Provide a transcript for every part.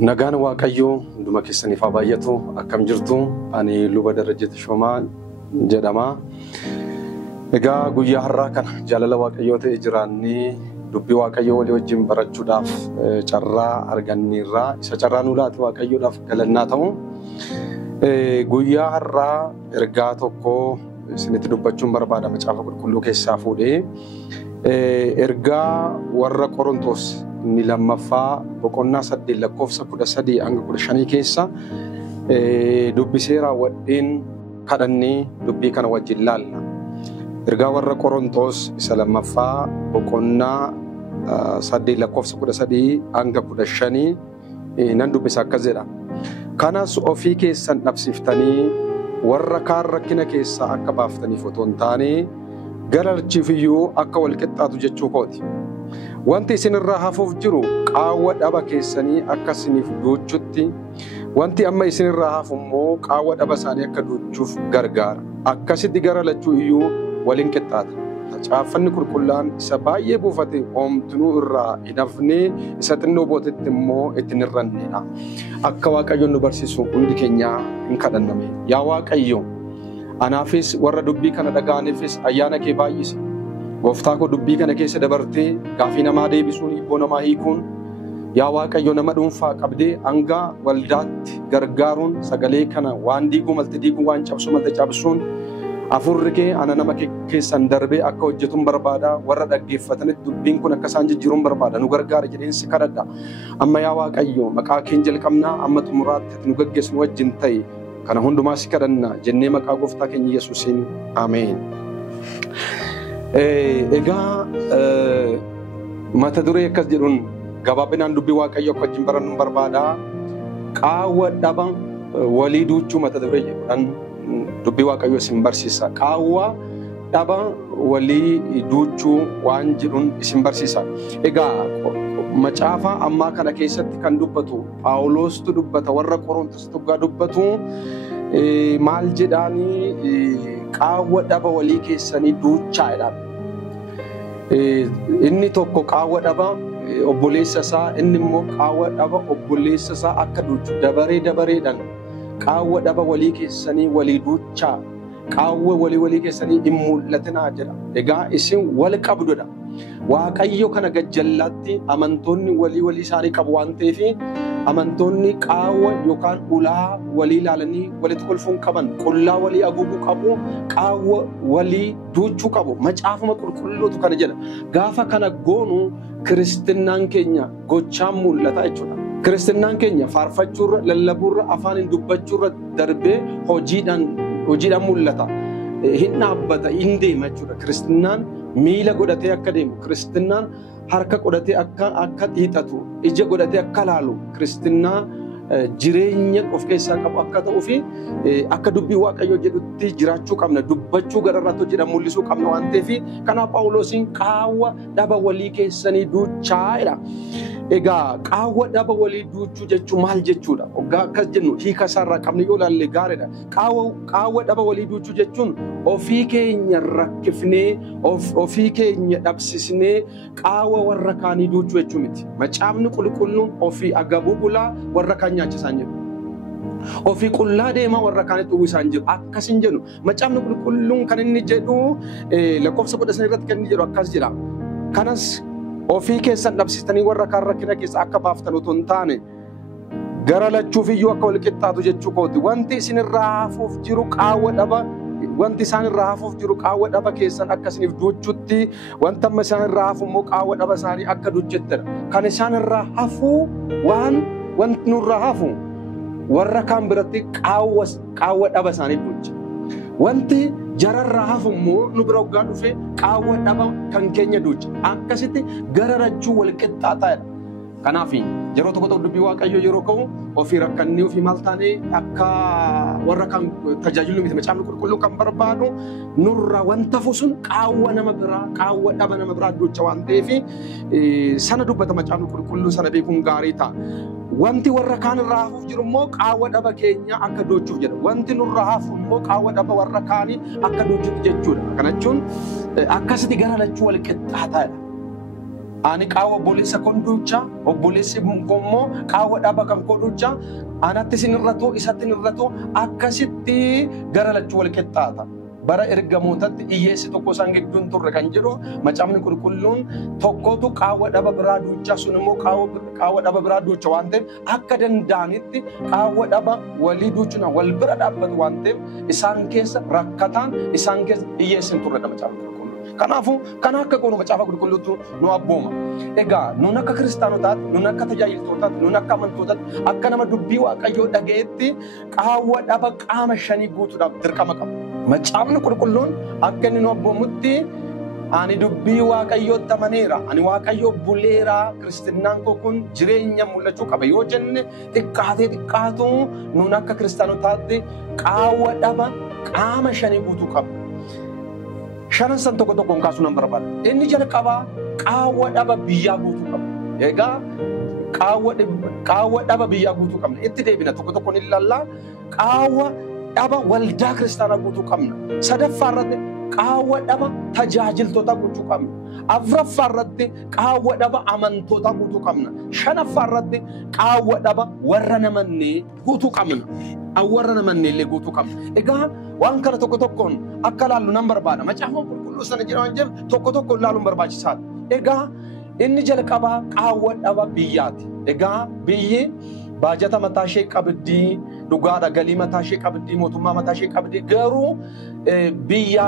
Nagaan Waaqayyoo hunduma keessaniif haa baay'atu. Akkam jirtu? Ani luba Darajjii Shomaa jedhama. Egaa guyyaa har'aa kana jaalala Waaqayyoo ta'e jiraannee dubbii Waaqayyoo walii wajjin barachuudhaaf carraa arganneerra. Isa carraa nu laate Waaqayyoodhaaf galannaa ta'u. Guyyaa har'aa ergaa tokko isinitti dubbachuun barbaada macaafa qulqulluu keessaa fuudhee. Ergaa warra Qorontos inni lammaffaa boqonnaa 8 lakkoofsa 13 hanga 15 keessa dubbisee raawwadheen kadhannee dubbii kana wajjin laalla. Ergaa warra Qorontos isa lammaffaa boqonnaa 8 lakkoofsa 13 hanga 15 nan dubbisa akkas jedha. Kanas ofii keessan dhabsiftanii warra kaan rakkina keessaa akka baaftaniif otoo hin taane gararchiifiyyuu akka wal qixxaatu jechuu kooti. Wanti isinirraa hafuuf jiru qaawwa dhaba keessanii akka isiniif duuchutti, wanti amma isinirraa hafu immoo qaawwa dhaba isaanii akka duuchuuf gargaara. Akkasitti gara lachuu iyyuu waliin qixxaata. Caaffanni qulqullaan isa baay'ee buufate oomtunuu irraa hin hafnee isa xinnoo bootetti immoo itti hin hir'anneedha. Akka Waaqayyoon nu barsiisu hundi keenya hin kadhanname. Yaa Waaqayyo, anaafis warra dubbii kana dhaga'aniifis ayyaana kee baay'isi. Gooftaa koo dubbii kana keessa dabartee gaafii namaa deebisuun hibboo namaa hiikuun yaa Waaqayyo nama dhuunfaa qabdee hanga waldaatti gargaaruun sagalee kana waan diiguu malte diiguu waan cabsu malte cabsuun afurri kee ana nama keessan darbee akka hojjetuun barbaada. Warra dhaggeeffatanitti dubbiin kun akka isaan jijjiiruun barbaada. Nu gargaara jedheen si kadhadha. Amma yaa Waaqayyo maqaa keen jalqabnaa amma xumuraatti nu gaggeessu wajjin ta'e kana hundumaa si kadhanna jennee maqaa gooftaa keenya Yesuusiin ameen. Egaa mata duree akkas jedhuun gabaabinaan dubbii Waaqayyo akka wajjin barannu barbaada. Qaawwa dhaba walii duuchuu mata duree jedhuudhaan dubbii Waaqayyo isin barsiisa. Qaawwa dhaba walii duuchuu waan jedhuun isin barsiisa. Egaa macaafa ammaa kana keessatti kan dubbatu Phaawulostu dubbata, warra Qorontos dhugaa dubbatu maal jedhaanii qaawwa dhaba walii keessanii duuchaa jedhama. Inni tokko qaawwa dhaba obboleessa isaa, inni immoo qaawwa dhaba obboleessa isaa akka duuchu dabareedhaan qaawwa dhaba walii keessanii walii duuchaa, qaawwa walii keessanii hin mul'atinaa jedha. Egaa isin wal qabdudha. Waaqayyo kana gajjallaatti amantoonni walii isaanii qabu waan ta'eef amantoonni qaawwa yookaan ulaa walii ilaalanii walitti kolfuun qaban, qullaa walii haguuguu qabu, qaawwa walii duuchuu qabu. Macaafuma qulqulluutu kana jedha. Gaafa kana goonu kiristinnaan keenya gochaan mul'ata jechuudha. Kiristinnaan keenya faarfachuurra, lallabuurra, afaaniin dubbachuurra darbee hojiidhaan mul'ata. Hin dhaabbata, hin deema jechuudha. Kiristinnaan miila godhatee akka deemu, kiristinnaan harka godhatee akka xiixatu, ija godhatee akka laalu, kiristinnaa jireenya of keessaa qabu akka ta'uu fi akka dubbii Waaqayyoo jedhutti jiraachuu qabna. Dubbachuu gararratti hojjetan mul'isuu qabna waan ta'eef kanaaf Phaawulosiin qaawwa dhaba walii keessanii duuchaa jedha. Egaa qaawwa dhaba walii duuchuu jechuun maal jechuudha? Waggaa akkas jennu hiika isaarraa qabne yoo ilaalle gaariidha. Qaawwa dhaba walii duuchuu jechuun ofii keenya rakkifnee, ofii keenya dhabsisnee qaawwa warra kaanii duuchuu jechuu miti. Macaafni qulqulluun ofii agabuu bulaa warra kaan nyaachisaan jiru. Ofii qullaa deemaa warra kaanitti uwwisaan jiru. Akkas hin jennu. Macaafni qulqulluun kan inni jedhu lakkoofsa 15 irratti kan inni jedhu akkas jedha. Kanas ofii keessan dhabsistanii warra kaan rakkina keessa akka baaftan otoo hin taane gara lachuufiyyuu akka wal qixxaatu jechuu kooti. Wanti isinirraa hafuuf jiru qaawwa dhaba, wanti isaanirraa hafuuf jiru qaawwa dhaba keessan akka isiniif duuchutti, wanti amma isaanirraa hafu immoo qaawwa dhaba isaanii akka duuchettidha. Kan isaanirraa hafu wanti nurraa hafu warra kaan biratti qaawwa dhaba isaanii duucha. Wanti jararraa hafu immoo nu bira waggaa dhufe qaawwa dhaba kan keenya duucha. Akkasitti gararachuu wal qixxaataadha. Kanaaf yeroo tokko dubbii Waaqayyoo yeroo ka'u ofii rakkannee ofii maal taanee akka warra kan tajaajilu miti. Macaafni qulqulluun kan barbaadu nurraa wanta hafu sun qaawwa nama biraa, qaawwa dhaba nama biraa duucha waan ta'eef sana dubbata macaafni qulqulluun sana beekuun gaarii ta'a. Wanti warra kaan irraa hafuuf jiru immoo qaawwa dhaba keenya akka duuchuuf jedha. Wanti nurraa hafu immoo qaawwa dhaba warra kaanii akka duuchuuf jechuudha. Kana jechuun akkasitti gara lachuu wal qixxaataadha. ani qaawwa obboleessa konduucha obboleessi immoo qaawwa dhaba kan konduucha anatti sinirratu isatti nirratu akkasitti gara lachuu wal qixxaata. Bara ergamootatti hiyyeessi tokko isaan gidduun turre kan jedhu macaafni qulqulluun tokkotu qaawwa dhaba biraa duucha sun immoo qaawwa dhaba biraa duucha waan ta'eef akka danda'anitti qaawwa dhaba walii duuchuna wal bira dhaabbatu waan ta'eef isaan keessa rakkataan isaan keessa hiyyeessi hin turredha macaafni qulqulluun. Kanaafuu kan akka qoonu macaafa qulqulluutu nu abbooma. Egaa nuun akka kiristaanotaatti, nuun akka tajaajiltootaatti, nuun akka amantootaatti akka nama dubbii waaqayyoo dhaga'etti qaawwa dhaba qaama 5 guutuudhaaf dirqama qaba. Macaafni qulqulluun akka inni nu abboomutti ani dubbii waaqayyootti amaneera, ani waaqayyoo buleera, kiristinnaan koo kun jireenya mul'achuu qaba yoo jenne xiqqaatu nuun akka kiristaanotaatti qaawwa dhaba qaama 5 guutuu qaba. Shanan san tokko tokkoon kaasuu nan barbaada. Inni jalqabaa qaawwa dhaba biyyaa guutuu qaba. Egaa qaawwa dhaba biyyaa guutuu qabna. Itti deebina tokko tokkoon ilaalaa qaawwa dhaba waldaa kiristaanaa guutuu qabna. Sadaffaa irratti qaawwa dhaba tajaajiltoota guutuu qabna. Afuraffaa irratti qaawwa dhaba amantootaa guutuu qabna. Shanaffaa irratti qaawwa dhaba warra namannee guutuu qabna. Warra namannee illee guutuu qabna. Egaa waan kana tokko tokkoon akka laallu nan barbaada. Macaafa qulqulluu sana jira waan jedhu tokko tokkoon laaluun barbaachisaadha. Egaa inni jalqabaa qaawwa dhaba biyyaati. Egaa biyyi baajata mataa ishee qabdi, dhugaadha galii mataa ishee qabdi, mootummaa mataa ishee qabdi. Garuu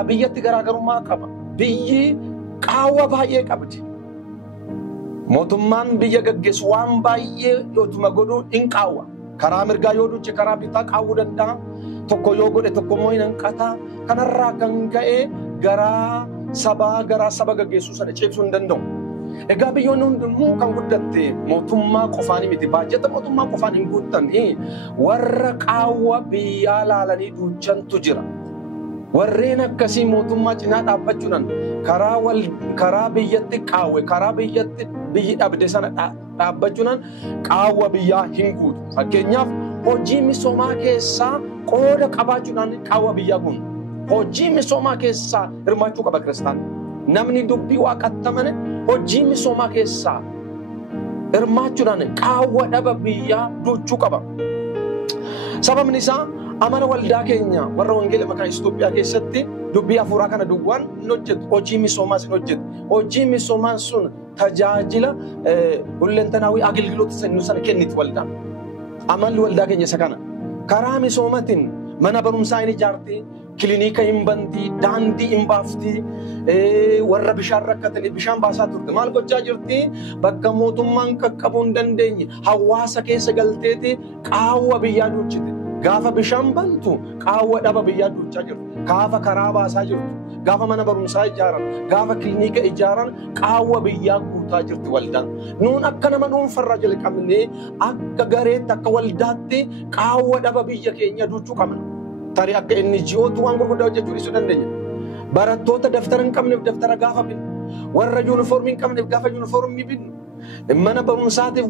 biyyatti garaagarummaa qaba. Biyyi qaawwa baay'ee qabdi. Mootummaan biyya gaggeessu waan baay'ee yootuma godhu hin qaawwa. Karaa mirgaa yoo duuche karaa bitaa qaawwuu danda'a. Tokko yoo godhe tokko immoo hin hanqata. Kanarraa kan ka'e garaa saba gaggeessuu sana ceebsuu hin danda'u. Egaa biyyoonni hundinuu kan guddatte mootummaa qofaan miti. Baajata mootummaa qofaan hin guuttanii warra qaawwa biyyaa laalanii duuchantu jira. Warreen akkasii mootummaa cinaa dhaabbachuudhaan karaa biyyatti qaawwe karaa biyyatti biyyi dhabde sana dhaabbachuudhaan qaawwa biyyaa hin guutu. Fakkeenyaaf hojii misoomaa keessaa qooda qabaachuudhaan qaawwa biyyaa guutu. Hojii misoomaa keessaa hirmaachuu qaba kiristaanni. Namni dubbii waaqatti amane hojii misoomaa keessaa hirmaachuudhaan qaawwa dhaba biyyaa duuchuu qaba. Sababni isaa amana waldaa keenya warra wangeela maqaa Itoophiyaa keessatti dubbii hafuuraa kana duwwaan hin hojjetu. Hojii misoomaas hin hojjetu. Hojii misoomaan sun tajaajila hullentanaawii agilgiloota sana kenniti waldaan. Amalli waldaa keenya isa kana. Karaa misoomatiin mana barumsaa hin ijaarti, kilinika hin banti, daandii hin baafti, warra bishaan rakkatanii bishaan baasaa turte. Maal gochaa jirti? Bakka mootummaan qaqqabuu hin dandeenye hawaasa keessa galteeti qaawwa biyyaa duuchite. Gaafa bishaan bantu qaawwa dhaba biyyaa duuchaa jirtu. Gaafa karaa baasaa jirtu. Gaafa mana barumsaa ijaaran, gaafa kilinika ijaaran qaawwa biyyaa guutaa jirti waldaan. Nuun akka nama dhuunfarraa jalqabnee akka gareetti akka waldaatti qaawwa dhaba biyya keenya duuchuu qabna. Tarii akka inni ji'ootu waan gurguddaa hojjechuu dhiisuu dandeenya. Barattoota daftara hin qabneef daftara gaafa binnu. Warra yuunifoormii hin qabneef gaafa yuunifoormii binnu. Mana barumsaatiif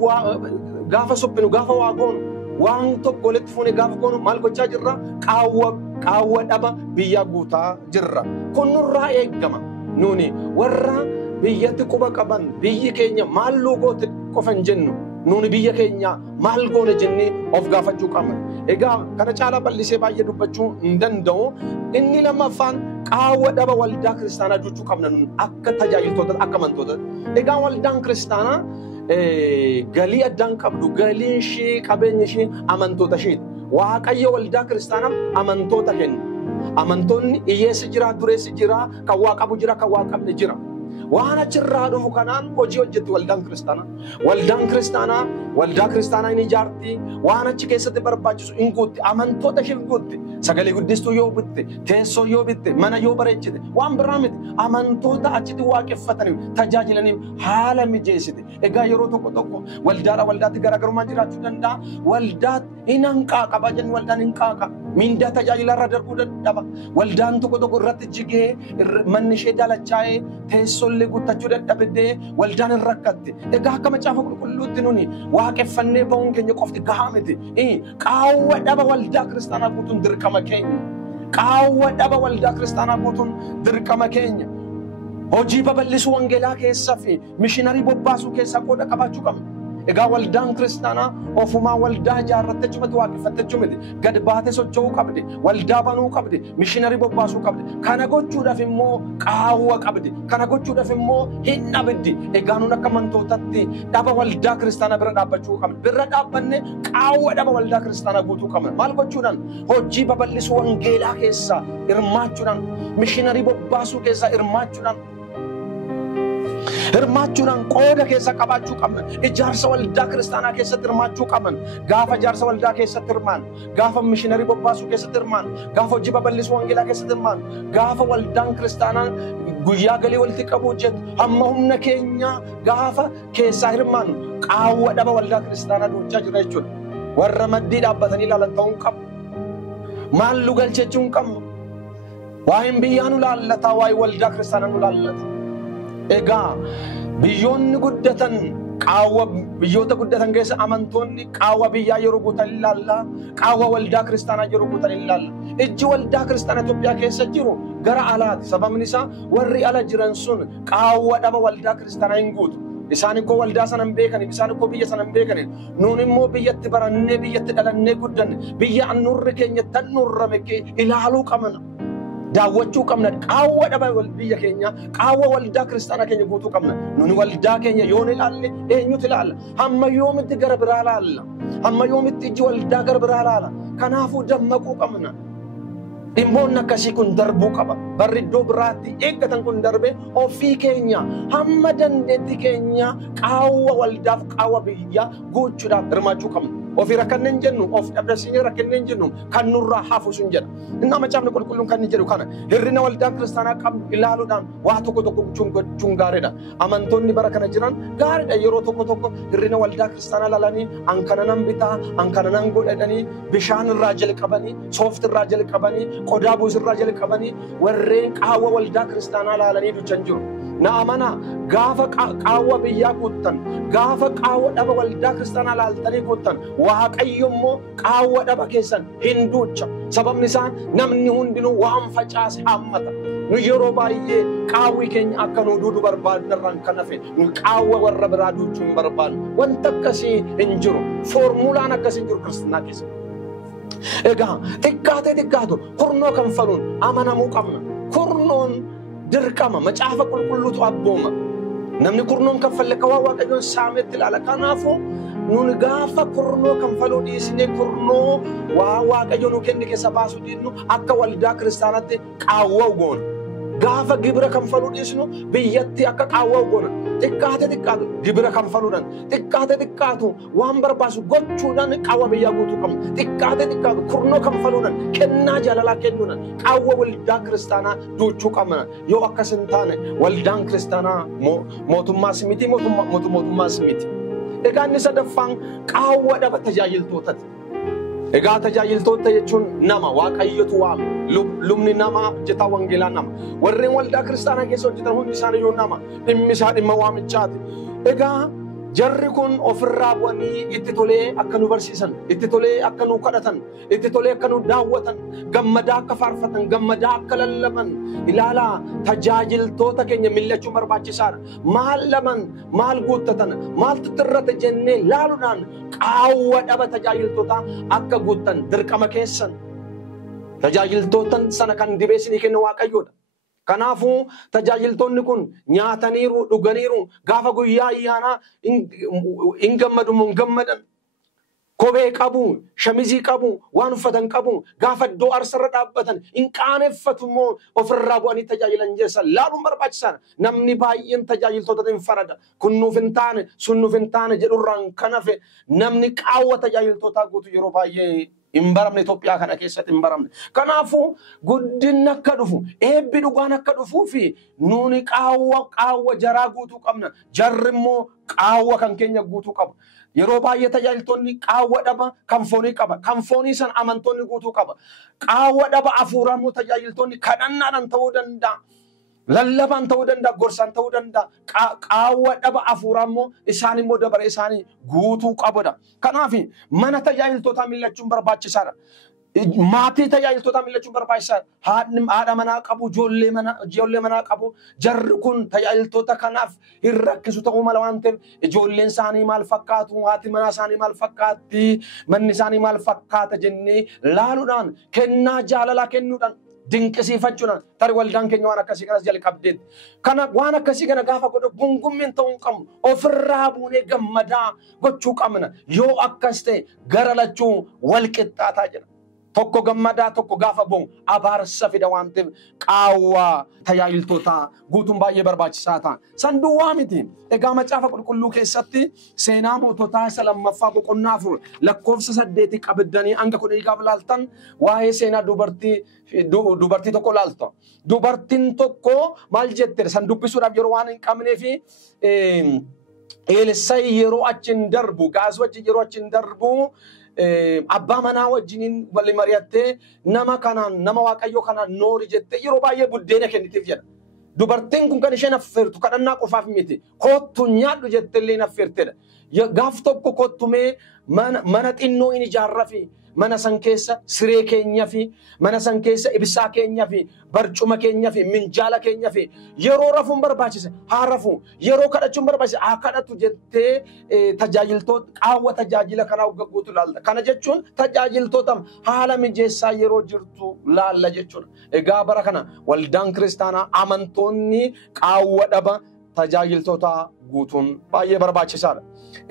gaafa suphinu gaafa waa goonu. Waan tokko walitti fuunee gaafa goonu maal gochaa jirra? Qaawwa dhaba biyyaa guutaa jirra. Kun nurraa eegama. Nuuni warra biyyatti quba qaban biyyi keenya maal goote qofa hin jennu. Nuuni biyya keenya maal goone jennee of gaafachuu qabna. Egaa kana caalaa bal'isee baay'ee dubbachuu hin danda'u. Inni lammaffaan qaawwa dhaba waldaa kiristaanaa duuchuu qabna nuun akka tajaajiltoota akka amantoota. Egaa waldaan kiristaanaa galii addaan qabdu galiin ishee qabeenya ishee amantoota isheeti. Waaqayyo waldaa kiristaanaaf amantoota kenna. Amantoonni hiyyeessi jira, dureessi jira, kan waa qabu jira, kan waa qabne jira. Waan achirraa dhufu kanaan hojii hojjetti waldaan kiristaanaa. Waldaa kiristaanaa hin ijaarti. Waan achi keessatti barbaachisu hin guutti. Amantoota ishee hin guutti. Sagalee guddistuu yoo bitte, teessoo yoo bitte, mana yoo bareechite, waan biraa miti. Amantoota achitti waaqeffataniif, tajaajilaniif haala mijeessite. Egaa yeroo tokko waldaatti garaagarummaa jiraachuu danda'a. Waldaatti hin hanqaaqa bajanni waldaan hin qaaqa. Mindaa tajaajilarra darbuu dadhaba. Waldaan tokko irratti jigee manni ishee daalachaa'ee teessollee guuttachuu dadhabdee waldaan hin rakkatte. Egaa akka macaafa qulqulluutti nuni waaqeffannee ba'uun keenya qofti gahaa miti. Qaawwa dhaba waldaa kiristaanaa guutuun dirqama keenya. Qaawwa dhaba waldaa kiristaanaa guutuun dirqama keenya. hojii babal'isuu wangeelaa keessaa fi mishiinarii bobbaasuu keessaa qooda qabaachuu qabna. Egaa waldaan kiristaanaa ofumaa waldaa ijaarrattee cimatti waaqeffattee cimatti gad baatee socho'uu qabdi, waldaa banuu qabdi, mishiinarii bobbaasuu qabdi. Kana gochuudhaaf immoo qaawwa qabdi, kana gochuudhaaf immoo hin dhabdi. Egaa nuun akka amantootatti dhaba waldaa kiristaanaa bira dhaabbachuu qabna. Bira dhaabbanne qaawwa dhaba waldaa kiristaanaa guutuu qabna. Maal gochuudhaan? Hojii babal'isuu wangeelaa keessaa hirmaachuudhaan, mishiinarii bobbaasuu keessaa hirmaachuudhaan qooda keessa qabaachuu qabna. Ijaarsa waldaa kiristaanaa keessatti hirmaachuu qabna. Gaafa ijaarsa waldaa keessatti hirmaannu, gaafa mishiinarii bobbaasuu keessatti hirmaannu, gaafa hojii babal'isuu wangeelaa keessatti hirmaannu, gaafa waldaan kiristaanaa guyyaa galii walitti qabu hojjetu, hamma humna keenya gaafa keessaa hirmaannu qaawwa dhaba waldaa kiristaanaa duuchaa jira jechuudha. Warra maddii dhaabbatanii ilaalan ta'uu hin qabu. Maal nu galchechuu hin qabnu. Waa'een biyyaa nu laallataa, waa'ee waldaa kiristaanaa nu laallata. Egaa biyyoonni guddatan qaawwa biyyoota guddatan keessa amantoonni qaawwa biyyaa yeroo guutan ilaalla, qaawwa waldaa kiristaanaa yeroo guutan ilaalla. Ijji waldaa kiristaanaa Itoophiyaa keessa jiru gara alaati. Sababni isaa warri ala jiran sun qaawwa dhaba waldaa kiristaanaa hin guutu. Isaan ikkoo waldaa sana hin beekani, isaan ikkoo biyya sana hin beekani. Nuun immoo biyyatti barannee, biyyatti dhalannee guddanne, biyya annurri keenya tannurrame ilaaluu qabna. Daawwachuu qabna. Qaawwa dhaba biyya keenya, qaawwa waldaa kiristaanaa keenya guutuu qabna. Nuni waldaa keenya yoo ilaalle eenyutu ilaalla? Hamma yoomitti gara biraa ilaalla? Hamma yoomitti ijji waldaa gara biraa ilaalla? Kanaafuu dammaquu qabna. Dhimmoonni akkasii kun darbuu qaba. Barri iddoo biraatti eeggatan kun darbe ofii keenya hamma dandeetti keenya qaawwa waldaaf qaawwa biyyaa gochuudhaaf hirmaachuu qabna. Ofii rakkanneen jennu, of dhabdasiinee rakkanneen jennu kan nurraa hafu sun jedha. Inni macaafni qulqulluun kan inni jedhu kana hirrina waldaa kiristaanaa qabdu ilaaluudhaan waa tokko gochuun gaariidha. Amantoonni bara kana jiran gaariidha. Yeroo tokko hirrina waldaa kiristaanaa ilaalanii ankana nan bitaa, ankana nan godhanii bishaan irraa jalqabanii, soofti irraa jalqabanii, qodaa buus irraa jalqabanii warreen qaawwa waldaa kiristaanaa ilaalanii duchan jiru. Na amana gaafa qaawwa biyyaa guuttan, gaafa qaawwa dhaba waldaa kiristaanaa ilaaltanii guuttan, Waaqayyo immoo qaawwa dhaba keessan hin duucha. Sababni isaa namni hundinuu waan facaase hammata. Nu yeroo baay'ee qaawwi keenya akka nu duudu barbaadnarraan kan hafe nu qaawwa warra biraa duuchuu hin barbaadnu. Wanta akkasii hin jiru. Foormulaan akkasii hin jiru kiristaanaa keessa. Egaa xiqqaatu kurnoo kan faluun amanamuu qabna. Kurnoon dirqama macaafa qulqulluutu abbooma. Namni kurnoon kan falle kan Waaqayyoon saametti ilaala. Kanaafuu nun gaafa kurnoo kan faluu dhiisnee kurnoo Waaqayyo nu kenne keessa baasuu dhiisnu akka waldaa kiristaanaatti qaawwa goona. Gaafa gibira kan faluu dhiisnu biyyatti akka qaawwa goona. Xiqqaatu gibira kan faluudhaan, xiqqaatu waan barbaasu gochuudhaan qaawwa biyyaa guutuu qabna. Xiqqaatu kurnoo kan faluudhaan, kennaa jaalalaa kennuudhaan qaawwa waldaa kiristaanaa duuchuu qabna. Yoo akkas hin taane waldaan kiristaanaa mootummaas miti, mootummaas miti. Egaa inni sadaffaan qaawwa dhaba tajaajiltootati. Egaa tajaajiltoota jechuun nama Waaqayyotu waame. Lubni nama, hojjetaa wangeelaa nama. Warreen waldaa kiristaanaa keessa hojjetan hundi isaaniiyyuu nama. Dhimmi isaa dhimma waamichaati. Egaa jarri kun ofirraa bu'anii itti tolee akka nu barsiisan, itti tolee akka nu kadhatan, itti tolee akka nu daawwatan, gammadaa akka faarfatan, gammadaa akka lallaban. Ilaalaa tajaajiltoota keenya millachuun barbaachisaadha. Maal laman, maal guuttatan, maaltu irratti jennee laaluudhaan qaawwa dhaba tajaajiltoota akka guuttan dirqama keessan. Tajaajiltootan sana kan dibeessinii kennu Waaqayyoodha. Kanaafuu tajaajiltoonni kun nyaataniiru, dhuganiiru, gaafa guyyaa ayyaanaa hin gammadu moo hin gammadan. Kophee qabu, shamizii qabu, waan uffatan qabu, gaafa iddoo aarsarra dhaabbatan hin qaaneffatu moo ofirraa bu'anii tajaajilan jeessan laaluun barbaachisaadha. Namni baay'een tajaajiltoota hin farada. Kun nuuf hin taane, sun nuuf hin taane jedhurraan kan hafe namni qaawwa tajaajiltootaa guutu yeroo baay'ee hin baramne Itoophiyaa kana keessatti hin baramne. Kanaafuu guddinni akka dhufu, eebbi dhugaan akka dhufuu fi nuuni qaawwa jaraa guutuu qabna. Jarri immoo qaawwa kan keenya guutuu qaba. Yeroo baay'ee tajaajiltoonni qaawwa dhaba kan foonii qaba. Kan foonii san amantoonni guutuu qaba. Qaawwa dhaba hafuuraa immoo tajaajiltoonni kadhannaadhaan ta'uu danda'a. Lallabaan ta'uu danda'a, gorsaan ta'uu danda'a. Qaawwa dhaba hafuuraa immoo isaan immoo dabaree isaanii guutuu qabudha. Kanaaf mana tajaajiltootaa millachuun barbaachisaadha. maatii tajaajiltoota millachuun barbaachisaadha. Haadha manaa qabu, ijoollee manaa qabu. Jarri kun tajaajiltoota kanaaf hin rakkisu ta'uu mala waan ta'eef ijoolleen isaanii maal fakkaatu, haati manaa isaanii maal fakkaatti, manni isaanii maal fakkaata jennee laaluudhaan kennaa jaalalaa kennuudhaan dinqisiifachuudhaan tarii waldaan keenya waan akkasii kanas jalqabdeetti. Kana waan akkasii kana gaafa godhu gungummiin ta'uu hin qabnu. Ofirraa buunee gammadaa gochuu qabna. Yoo akkas ta'e gara lachuu wal qixxaataa jira. Tokko gammadaa tokko gaafa boon abaarsa fida waan ta'eef qaawwaa tajaajiltoota guutuun baay'ee barbaachisaa ta'a. San duwwaa miti. Egaa macaafa qulqulluu keessatti seenaa moototaa isa lammaffaa boqonnaa 4 lakkoofsa 8 qabaddanii hanga 10 gaafa laaltan waa'ee seenaa dubartii tokko laaltu. Dubartiin tokko maal jette san dubbisuudhaaf yeroo waan hin qabneefi Eelisaay yeroo achiin darbu Gahaaz wajjin yeroo achiin darbu abbaa manaa wajjiniin wali mari'attee nama kanaan nama waaqayyoo kanaan noori jettee yeroo baay'ee buddeena kennitiif jedha. Dubartiin kun kan isheen affeertu kadhannaa qofaaf miti. Kottu nyaadhu jettellee hin affeertedha. Gaaf tokko kottumee mana xinnoo hin ijaarrafi. Mana san keessa siree keenya fi mana san keessa ibsaa keenya fi barcuma keenya fi minjaala keenya fi yeroo rafuun barbaachise haa rafu yeroo kadhachuun barbaachise haa kadhatu jettee tajaajiltoota qaawwa tajaajila kanaa guutuu laalla. Kana jechuun tajaajiltoota haala mijeessaa yeroo jirtu laalla jechuudha. Egaa bara kana waldaan kiristaanaa amantoonni qaawwa dhaba tajaajiltoota guutuun baay'ee barbaachisaadha.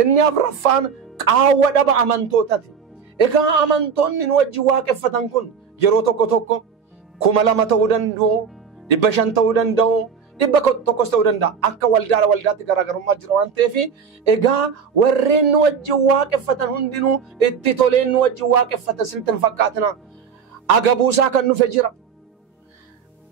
Inni afraffaan qaawwa dhaba amantootati. Egaa amantoonni nu wajjin waaqeffatan kun yeroo tokko 2,000 ta'uu danda'u, 500 ta'uu danda'u, 100 ta'uu danda'a. Akka waldaatti garaagarummaa jira waan ta'eef egaa warreen nu wajjin waaqeffatan hundinuu itti toleen nu wajjin waaqeffatan sinitti hin fakkaatina. Agabuusaa kan nufe jira.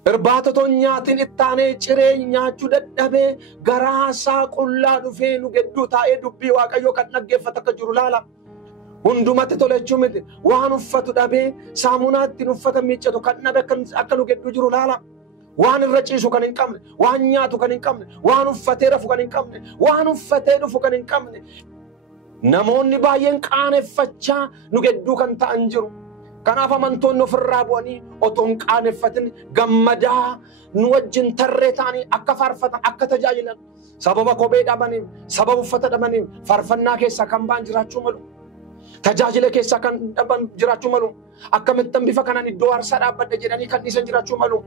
Irbaatota nyaatiin ittaanee ciree nyaachuu dadhabee garaasaa qullaa dhufee nu gidduu taa'ee dubbii waaqayyoo kan dhaggeeffatu akka jiru laala. Hundumatti tolechuu miti waan uffatu dhabee saamunaatti uffata miiccatu kan dhabe akka nu gidduu jiru laala. Waan irra ciisu kan hin qabne, waan nyaatu kan hin qabne, waan uffatee rafu kan hin qabne, waan uffatee dhufu kan hin qabne. Namoonni baay'een qaaneffachaa nu gidduu kan ta'an jiru. Kanaaf amantoonni ofirraa bu'anii otoo hin qaaneffatin gammadaa nu wajjin tarree ta'anii akka faarfatan akka tajaajilan sababa kophee dhabaniif sababa uffata dhabaniif faarfannaa keessaa kan ba'an jiraachuu malu. Tajaajila keessaa kan dhaban jiraachuu malu. Akkamittan bifa kanaan iddoo aarsaa dhaabbadha jedhanii kan dhiisan jiraachuu malu.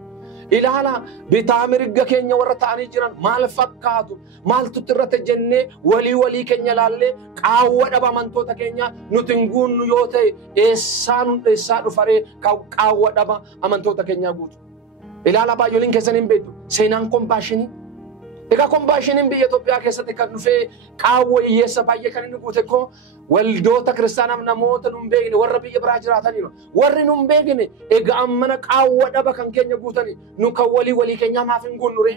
Ilaala bitaa mirga keenya warra ta'anii jiran maal fakkaatu maaltu irratti jennee walii keenya laallee qaawwa dhaba amantoota keenya nuti hin guunnu yoo ta'e eessaa dhufaree qaawwa dhaba amantoota keenyaa guutu. Ilaala baay'ooliin keessan hin beektu seenaan kombaashinii. Egaa kombaashiniin biyya Itoophiyaa keessatti kan dhufee qaawwa hiyyeessa baay'ee kan inni guute koo waldoota kiristaanaaf namoota nun beekne warra biyya biraa jiraataniiru. Warri nun beekne egaa ammana qaawwa dhaba kan keenya guutanii nu kan walii keenya maaf hin guunnure?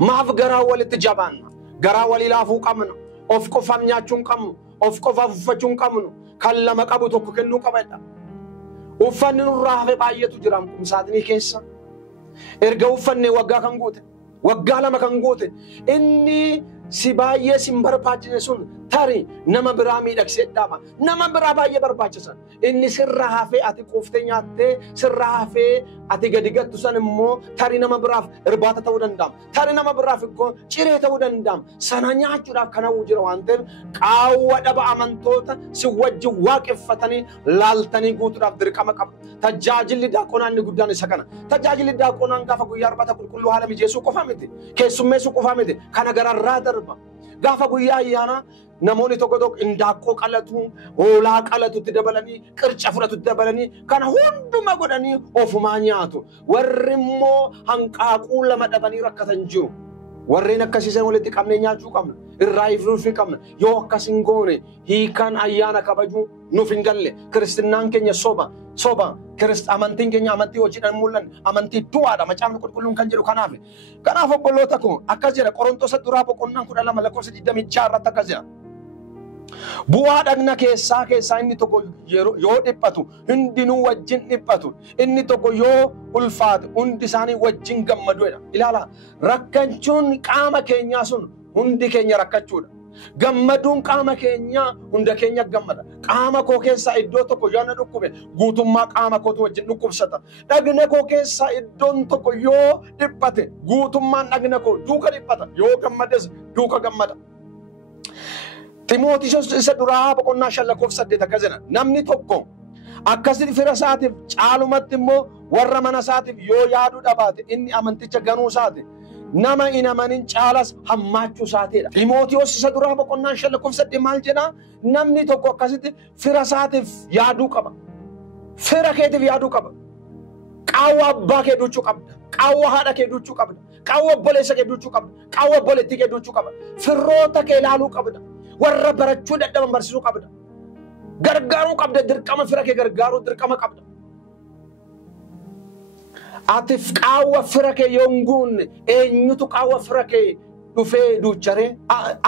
Maaf garaa walitti jabaanna? Garaa walii laafuu qabna. Of qofaaf nyaachuu hin qabnu. Of qofaaf uffachuu hin qabnu. Kan lama qabu tokko kennuu qabadha. Uffanni nurraa hafe baay'eetu jira kumsaatinii keessa. Erga uffannee waggaa kan guute. Waggaa lama kan goote inni si baay'ee sin barbaachise sun tari nama biraa miidhagsee dhaaba. Nama biraa baay'ee barbaachisan. Inni sirraa hafee ati quuftee nyaattee sirraa hafee ati gadi gattu san immoo tari nama biraaf irbaata ta'uu danda'ama. Tari nama biraaf immoo ciree ta'uu danda'ama. Sana nyaachuudhaaf kan hawwu jira waan ta'eef qaawwa dhaba amantoota si wajjin waaqeffatanii laaltanii guutuudhaaf dirqama qabu. Tajaajilli daaqonaa inni guddaan isa kana. Tajaajilli daaqonaa gaafa guyyaa irbaata qulqulluu haala mijeessuu qofa miti. Keessummeessuu qofa miti. Kana gararraa darba. Gaafa guyyaa ayyaana namoonni tokko indaaqqoo qalatu, hoolaa qalatutti dabalanii, qirca fudhatutti dabalanii kana hunduma godhanii ofumaa nyaatu. Warri immoo hanqaaquu lama dhabanii rakkatan jiru. Warreen akkasiisan walitti qabnee nyaachuu qabna. Irraa ifruufii qabna. Yoo akkas hin goone hiikaan ayyaana kabajuu nuuf hin galle. Kiristinnaan keenya soba. Amantiin keenya amantii hojiidhaan mul'an amantii du'aadha. Macaafni qulqulluun kan jedhu kanaaf. Kanaaf obboloota koo akkas jedha Qorontos duraa boqonnaan 12 lakkoofsa 26 irratti akkas jedha. Bu'aa dhagna keessaa inni tokko yoo dhiphatu hundinuu wajjin dhiphatu. Inni tokko yoo ulfaate hundi isaanii wajjin gammaduudha. Ilaala rakkachuun qaama keenyaa sun hundi keenya rakkachuudha. Gammaduun qaama keenya hunda keenya gammada. Qaama koo keessaa iddoo tokko yoo na dhukkube guutummaa qaama kootu wajjin dhukkubsata. Dhagna koo keessaa iddoon tokko yoo dhiphate guutummaan dhagna koo duuka dhiphata. Yoo gammades duuka gammada. Ximootiyoos isa duraa boqonnaa 5:8 akkas jedha. Namni tokko akkasitti fira isaatiif caalumatti immoo warra mana isaatiif yoo yaaduu dhabaate inni amanticha ganuu isaati. Nama hin amanin caalas hammaachuu isaatiidha. Ximootiyoos isa duraa boqonnaa 5:8 maal jedha? Namni tokko akkasitti fira isaatiif yaaduu qaba. Fira keetiif yaaduu qaba. Qaawwa abbaa kee duuchuu qabda. Qaawwa haadha kee duuchuu qabda. Qaawwa obboleessa kee duuchuu qabda. Qaawwa obboleettii kee duuchuu qabda. Firoota kee ilaaluu qabda. Warra barachuu dadhaban barsiisuu qabda. Gargaaruu qabda. Dirqama fira kee gargaaruu dirqama qabda. Atif qaawwa fira kee yoo hin guunne eenyutu qaawwa fira kee dhufee duucharee?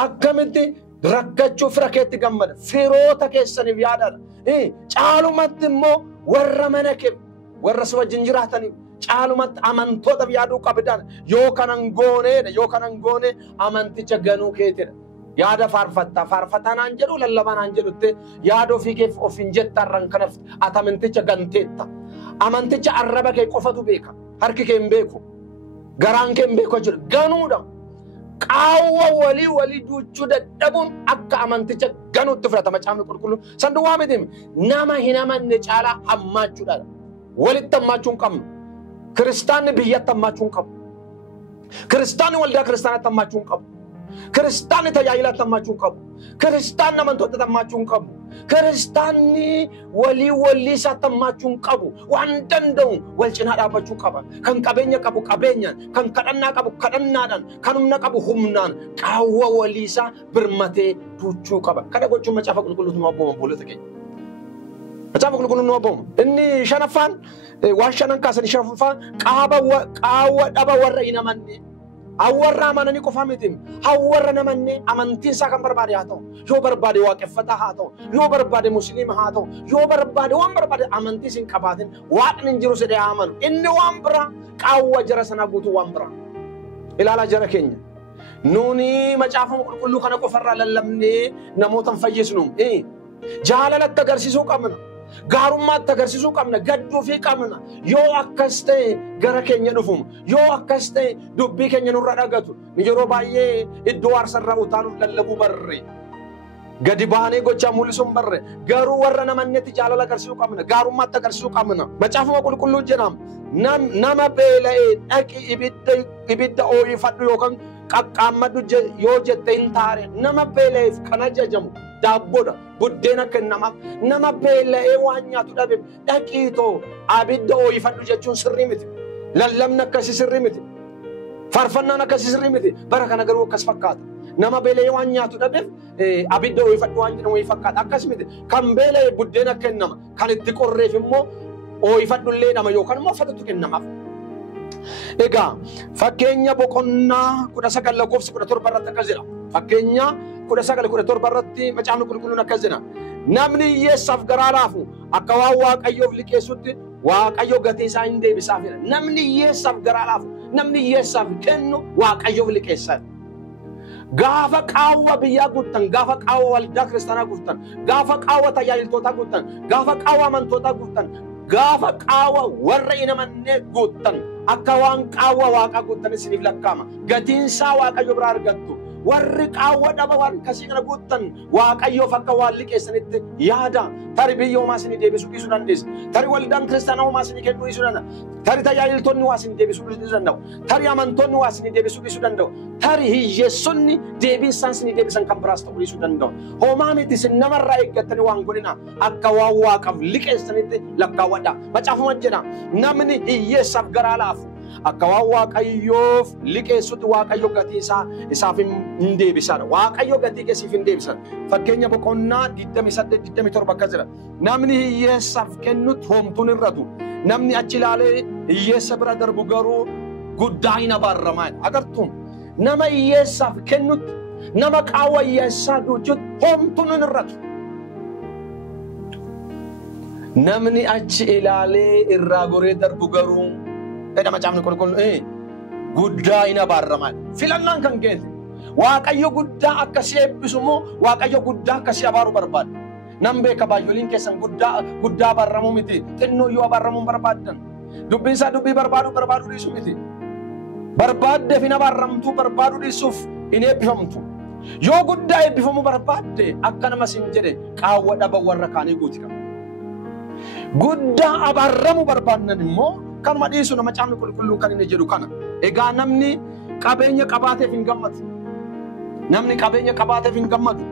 Akkamitti rakkachuu fira keetti gammada? Firoota keessaniif yaadadha. Caalumatti immoo warra mana kee warra si wajjin jiraataniif caalumatti amantootaaf yaaduu qabdaan. Yoo kanan gooneedha yoo kanan goone amanticha ganuu keetidha. Yaada faarfattaa faarfataa naan jedhu lallabaa naan jedhutte yaada ofii keef of hin jettarran kanaaf ati amanticha ganteetta. Amanticha arraba kee qofatu beeka. Harki kee hin beeku. Garaan kee hin beeku jechuudha. Ganuudha. Qaawwa walii duuchuu dadhabuun akka amanticha ganuutti fudhatama caafni qulqulluun. San duwwaa miti nama hin amanne caalaa hammaachuudha. Walitti hammaachuu hin qabnu. Kiristaanni biyyatti hammaachuu hin qabu. Kiristaanni waldaa kiristaanatti hammaachuu hin qabu. Kiristaanni tajaajilatti hammaachuu hin qabu. Kiristaanni amantootatti hammaachuu hin qabu. Kiristaanni walii isaatti hammaachuu hin qabu. Waan danda'u wal cinaa dhaabbachuu qaba. Kan qabeenya qabu qabeenyaan, kan kadhannaa qabu kadhannaadhaan, kan humna qabu humnaan qaawwa walii isaa birmatee duuchuu qaba. Kana gochuun macaafa qulqulluutu nu abbooma boolota keenya. Macaafa qulqulluun nu abbooma. Inni shanaffaan waan shanan kaasan shanaffaan qaawwa dhaba warra hin amanne. Awwarra amananii qofa miti. Awwarra namanne amantiin isaa kan barbaade haa ta'u. Yoo barbaade waaqeffataa haa ta'u. Yoo barbaade musliima haa ta'u. Yoo barbaade waan barbaade amantii sin qabaatin waaqni hin jiru jedhee amanu. Inni waan biraa qaawwa jara sanaa guutuu waan biraa. Ilaalaa jara keenya. Nuuni macaafa qulqulluu kana qofarraa lallabnee namoota hin fayyisnu. Jaalalatti agarsiisuu qabna. Gaarummaatti agarsiisuu qabna. Gadduu fi qabna. Yoo akkas ta'e gara keenya dhufumu. Yoo akkas ta'e dubbii keenya nurra dhagatu. Yeroo baay'ee iddoo aarsarraa utaaluuf lallabuu barre. Gadi baanee gochaa mul'isuu hin barre. Garuu warra namannetti jaalala agarsiisuu qabna. Gaarummaatti agarsiisuu qabna. Macaafuma qulqulluu jedhama. Nama beela'ee dhaqi ibidda ooyifadhu yookaan qaqqaammadu yoo jette hin taare. Nama beela'eef kan ajajamu daabboodha. Buddeena kennamaaf. Nama beela'ee waan nyaatu dhabeef dhaqiitoo abidda ooyifadhu jechuun sirrii miti. Lallabni akkasii sirrii miti. Faarfannaan akkasii sirrii miti. Bara kana garuu akkas fakkaata. Nama beela'ee waan nyaatu dhabeef abidda ooyifadhu waan jedhamu wayii fakkaata. Akkas miti. Kan beela'ee buddeena kennama. Kan itti qorreef immoo ooyifadhu illee nama yookaan immoo uffatutu kennamaaf. Egaa fakkeenya boqonnaa 19:17 irratti akkas jedha. Fakkeenya 19:17 irratti macaafni qulqulluun akkas jedha. Namni hiyyeessaaf garaa laafu akka waan Waaqayyoof liqeessutti Waaqayyo gatii isaa hin deebisaafidha. Namni hiyyeessaaf garaa laafu, namni hiyyeessaaf kennu Waaqayyoof liqeessa. Gaafa qaawwa biyyaa guuttan, gaafa qaawwa waldaa kiristaanaa guuttan, gaafa qaawwa tajaajiltootaa guuttan, gaafa qaawwa amantootaa guuttan, gaafa qaawwa warra hin amannee guuttan, akka waan qaawwa Waaqaa guuttan isiniif lakkaa'ama. Gatiin isaa Waaqayyo biraa argattu. Warri qaawwa dhaba waan kasii kana guuttan Waaqayyoof akka waan liqeessanitti yaada. Tari biyya homaa isinii deebisuu dhiisuu dandeessa. Tari waldaan kiristaanaa homaa isinii kennuu dhiisuu danda'a. Tari tajaajiltoonni waa isinii deebisuu dhiisuu danda'u. Tari amantoonni waa isinii deebisuu dhiisuu danda'u. Tari hiyyeessonni deebiin isaan isinii deebisan kan biraas ta'uu dhiisuu danda'u. Homaa miti isin namarraa eeggattanii waan godhina akka waan Waaqaaf liqeessanitti lakkaawwadha. Macaafuma jedha namni hiyyeessaaf garaa laafu akka waan Waaqayyoof liqeessutti Waaqayyo gatii isaa isaaf hin deebisaadha. Waaqayyo gatii keessiif hin deebisan. Fakkeenya boqonnaa 28-27 akkas jedha. Namni hiyyeessaaf kennutti homtuun hir'atu. Namni achi ilaalee hiyyeessa bira darbu garuu guddaa hin abaaramaa. Agartuun nama hiyyeessaaf kennutti nama qaawwa hiyyeessaa duuchutti homtuun hin hir'atu. Namni achi ilaalee irraa goree darbu garuu edha macaafni qulqulluun guddaa hin abaaramaa. Filannaan kan keessa Waaqayyo guddaa akkasii eebbisu moo Waaqayyo guddaa akkasii abaaru barbaada? Nam beeka baay'ooliin keessan guddaa abaaramu miti. Xinnoo yoo abaaramu barbaaddan. Dubbiin isaa dubbii barbaadu dhiisu miti. Barbaaddeef hin abaaramtu, barbaadu dhiisuuf hin eebbifamtu. Yoo guddaa eebbifamu barbaadde akka nama siin jedhe qaawwa dhaba warra kaanii guuti qaba. Guddaa abaaramu barbaadnan immoo kanuma dhiisu nama caamni qulqulluun kan inni jedhu kana. Egaa namni qabeenya qabaateef hin gammadu. Namni qabeenya qabaateef hin gammadu.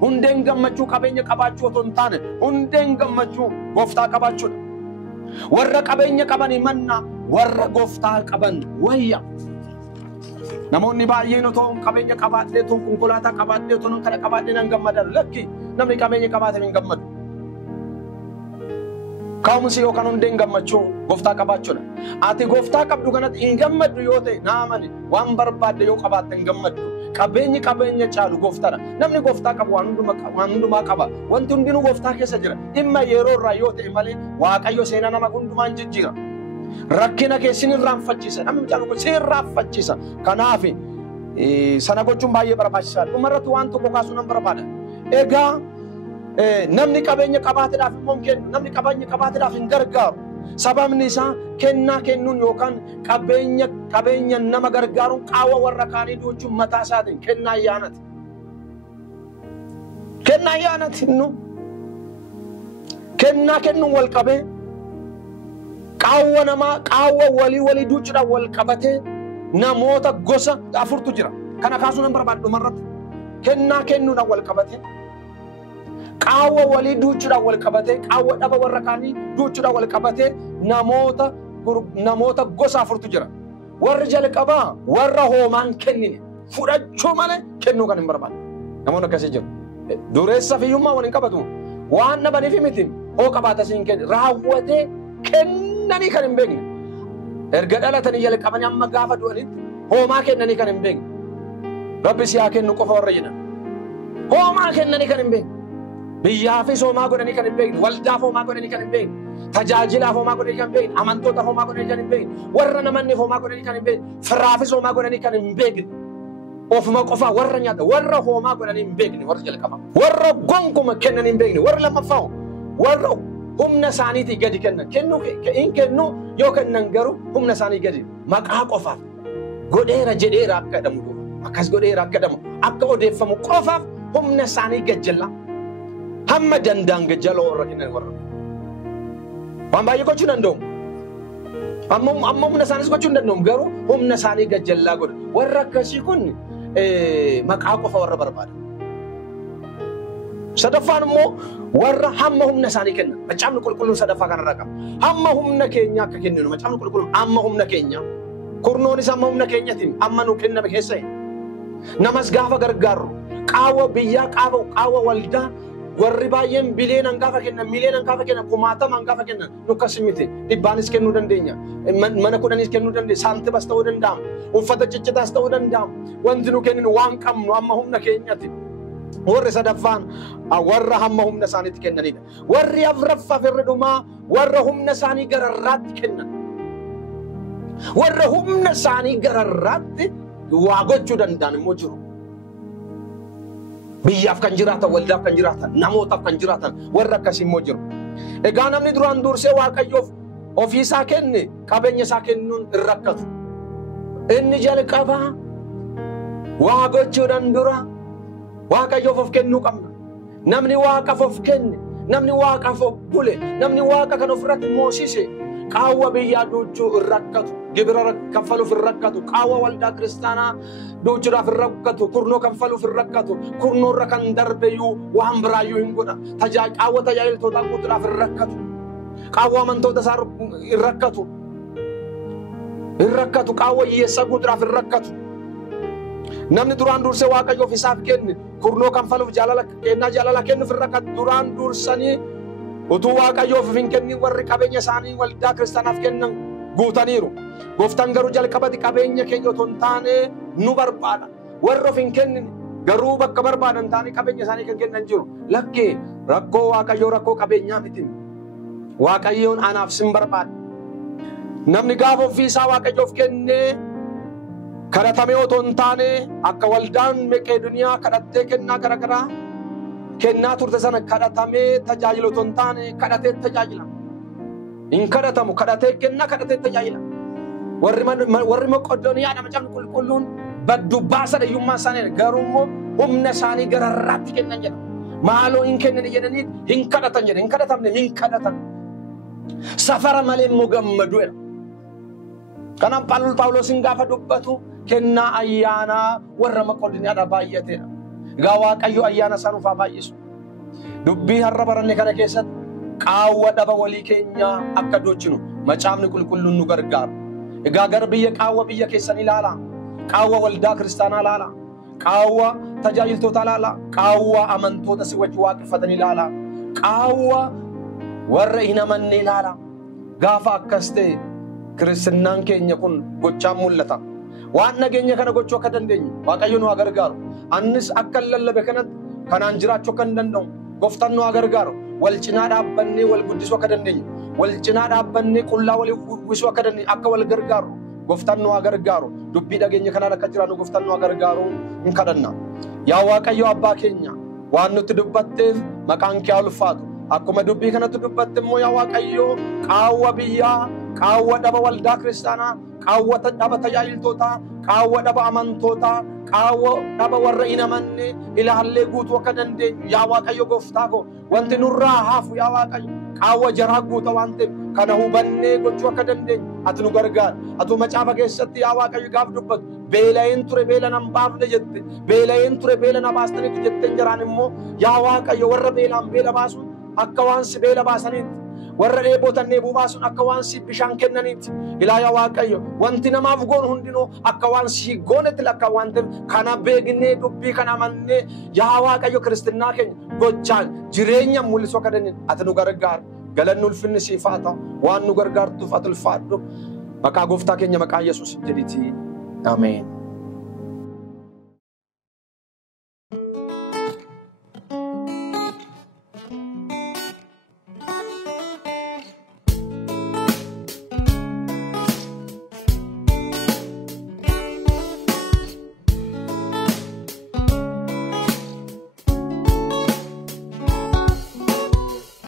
Hundeen gammachuu qabeenya qabaachuu otoo hin taane hundeen gammachuu gooftaa qabaachuudha. Warra qabeenya qaban manna warra gooftaa qaban wayya. Namoonni baay'een otoo qabeenya qabaadhee otoo konkolaataa qabaadhee otoo kana qabaadhee nan gammadan. Lakki namni qabeenya qabaateef hin gammadu. Kaa'umsi yookaan hundeen gammachuu gooftaa qabaachuudha. Ati gooftaa qabdu kanatti hin gammaddu yoo ta'e naamani waan barbaadde yoo qabaatte hin gammaddu. Qabeenyi qabeenya caalu gooftaadha. Namni gooftaa qabu waan hundumaa qaba. Wanti hundinuu gooftaa keessa jira. Dhimma yeroo irraa yoo ta'e malee Waaqayyo seenaa nama hundumaan jijjiira. Rakkina kee sin irraanfachiisa. Namni caalu sin irraanfachiisa. Kanaaf sana gochuun baay'ee barbaachisaadha. Dhumarratti waan tokko kaasuu nan barbaada. Egaa namni qabeenya qabaateedhaaf immoo hin kennu. Namni qabeenya qabaateedhaaf hin gargaaru. Sababni isaa kennaa kennuun yookaan qabeenya nama gargaaruun qaawwa warra kaanii duuchuun mataa isaatiin kennaa ayyaanati. Kennaa ayyaanati nu. Kennaa kennuun wal qabee qaawwa namaa qaawwa walii duuchuudhaan wal qabatee namoota gosa afurtu jira. Kana kaasuu nan barbaadu dhumarratti. Kennaa kennuudhaan wal qabatee. Qaawwa walii duuchuudhaan wal qabatee qaawwa dhaba warra kaanii duuchuudhaan wal qabatee namoota gosa afurtu jira. Warri jalqabaa warra hoomaan kennine fudhachuu malee kennuu kan hin barbaanne. Namoonni akkasii jiru. Dureessa fiyyummaa waliin qabatu waan dhabaniif miti hoo qabaata siin kenne raawwatee kennanii kan hin beekne. Erga dhalatanii jalqabanii amma gaafa du'anitti hoomaa kennanii kan hin beekne. Rabbi si haa kennu qofa warra jedhan. Hoomaa kennanii kan hin beekne. Biyyaafis hoomaa godhanii kan hin beekne. Waldaaf hoomaa godhanii kan hin beekne. Tajaajilaaf hoomaa godhanii kan hin beekne. Amantootaaf hoomaa godhanii kan hin beekne. Warra namanneef hoomaa godhanii kan hin beekne. Firaafis hoomaa godhanii kan hin beekne. Ofuma qofaa warra nyaata warra hoomaa godhanii hin beekne warra jalqaba. Warra gonkuma kennanii hin beekne. Warra lammaffaa warra humna isaaniitii gadi kennan. Kennu yoo kennan garuu humna isaanii gadi. Maqaa qofaaf godheera jedheera akka jedhamu akkas godheera akka jedhamu akka odeeffamu qofaaf humna isaanii gajjalla. Hamma danda'an gajjala warra kennan warra. Waan baay'ee gochuu danda'u. Amma humna isaaniis gochuu hin danda'u garuu humna isaanii gajjallaa godha. Warra akkasii kun maqaa qofa warra barbaada. Sadaffaan immoo warra hamma humna isaanii kennan. Macaafni qulqulluun sadaffaa kanarraa qaba. Hamma humna keenya akka kenninu macaafni qulqulluun amma humna keenya. Kurnoonis amma humna keenyatiin amma nu kenname keessa hin. Namas gaafa gargaarru qaawwa biyyaa qaawwa waldaa warri baay'een bileenan gaafa kennan mileenan gaafa kennan kumaataman gaafa kennan nu akkasii miti. Dhibbaanis kennuu dandeenya. Mana kudhanis kennuu dandeenya. Saantibas ta'uu danda'ama. Uffata ciccitaas ta'uu danda'ama. Wanti nu kenninu waan qabnu amma humna keenyatti. Warri sadaffaan warra hamma humna isaaniitti kennanidha. Warri afuraffaa firri dhumaa warra humna isaanii gararraatti kennan. Warra humna isaanii gararraatti waa gochuu danda'an immoo jiru. Biyyaaf kan jiraatan, waldaaf kan jiraatan, namootaaf kan jiraatan warra akkasii immoo jiru. Egaa namni duraan dursee Waaqayyoof ofii isaa kenne qabeenya isaa kennuun hin rakkatu. Inni jalqabaa waa gochuudhaan dura Waaqayyoof of kennuu qabna. Namni Waaqaaf of kenne, namni Waaqaaf of bule, namni Waaqa kan ofirratti moosise qaawwa biyyaa duuchuu hin rakkatu. Gibira kanfaluuf hin rakkatu. Qaawwa waldaa kiristaanaa duuchuudhaaf hin rakkatu. Kurnoo kanfaluuf hin rakkatu. Kurnoorra kan darbeyyuu waan biraayyuu hin godha. Qaawwa tajaajiltootaa guutuudhaaf hin rakkatu. Qaawwa amantoota isaa hin rakkatu. Hin rakkatu. Qaawwa hiyyeessaa guutuudhaaf hin rakkatu. Namni duraan dursee Waaqayyoof isaaf kenne kurnoo kanfaluuf jaalala kennuuf hin rakkatu. Duraan dursanii utuu Waaqayyoof hin kennin warri qabeenya isaanii waldaa kiristaanaaf kennan guutaniiru. Gooftaan garuu jalqabatti qabeenya keenya otoo hin taane nu barbaada. Warri of hin kennin garuu bakka barbaadan taane qabeenya isaanii kan kennan jiru. Lakkee rakkoo Waaqayyoo rakkoo qabeenyaa miti. Waaqayyoon anaaf sin barbaada. Namni gaafa ofii isaa Waaqayyoof kennee kadhatamee otoo hin taane akka waldaan Meqedooniyaa kadhattee kennaa garaagaraa kennaa turte sana kadhatamee tajaajilu otoo hin taane kadhatee tajaajila. Hin kadhatamu kadhatee kennaa kadhatee tajaajila. Warri Meqedooniyaa macamni qulqulluun baddu baasa dayyummaa isaanii garuu immoo humna isaanii gararraatti kennan jedha. Maaloo hin kennan jedhanii hin kadhatan jedha. Hin kadhatamne hin kadhatan. Safara malee immoo gammadu jedha. Kanaaf Phaawulosin gaafa dubbatu kennaa ayyaanaa warra Meqedooniyaadhaa baay'ateedha. Egaa Waaqayyo ayyaana isaa nuuf haa baay'isu. Dubbii har'a baranne kana keessatti qaawwa dhaba walii keenyaa akka dhochinu macaafni qulqulluun nu gargaara. Egaa gara qaawwa biyya keessan ilaala. Qaawwa waldaa kiristaanaa ilaala. Qaawwa tajaajiltoota ilaala. Qaawwa amantoota si wajji waaqeffatan ilaala. Qaawwa warra hin amanne ilaala. Gaafa akkas ta'e kiristinnaan keenya kun gochaan mul'ata. Waan nageenya kana gochuu akka dandeenyu Waaqayyo nu haa gargaaru. Annis akka lallabe kanatti kanaan jiraachuu akka hin danda'u. Gooftaan nu haa gargaaru. Wal cinaa dhaabbannee wal guddisuu akka dandeenyu. Wal cinaa dhaabbannee qullaa walii uwwisuu akka dandeenyu akka wal gargaaru. Gooftaan nu haa gargaaru. Dubbii dhageenya kanaan akka jiraannu gooftaan nu haa gargaaru hin kadhanna. Yaa Waaqayyo abbaa keenya waan nutti dubbatteef maqaan kee haa ulfaatu. Akkuma dubbii kanatti dubbatte immoo yaa Waaqayyo qaawwa biyyaa, qaawwa dhaba waldaa kiristaanaa, qaawwa dhaba tajaajiltootaa, qaawwa dhaba amantootaa, qaawwa dhaba warra hin amanne ilaallee guutuu akka dandeenyu yaa Waaqayyo gooftaa koo wanti nurraa hafu yaa Waaqayyo qaawwa jaraa guuta waan ta'eef kana hubannee gochuu akka dandeenyu ati nu gargaara. Ati macaafa keessatti yaa Waaqayyo gaaf dubbatu beela'een ture beela nan baafne jette, beela'een ture beela na baastaniitu jetteen jaraan immoo yaa Waaqayyo warra beelaan beela baasuun akka waan si beela baasaniitti. Warra dheebotan dheebuu baasuun akka waan si bishaan kennaniitti. Ilaa yaa Waaqayyo wanti namaaf goonu hundinuu akka waan si goonetti lakkaa waan ta'eef kana beeknee dubbii kana amannee yaa Waaqayyo kiristinnaa keenya gochaan jireenya mul'isuu akka dandeenyu ati nu gargaara. Galanni ulfinni siif haa ta'u waan nu gargaartuuf ati ulfaadhu. Maqaa gooftaa keenya maqaa Yesuus jedhiitii. Ameen.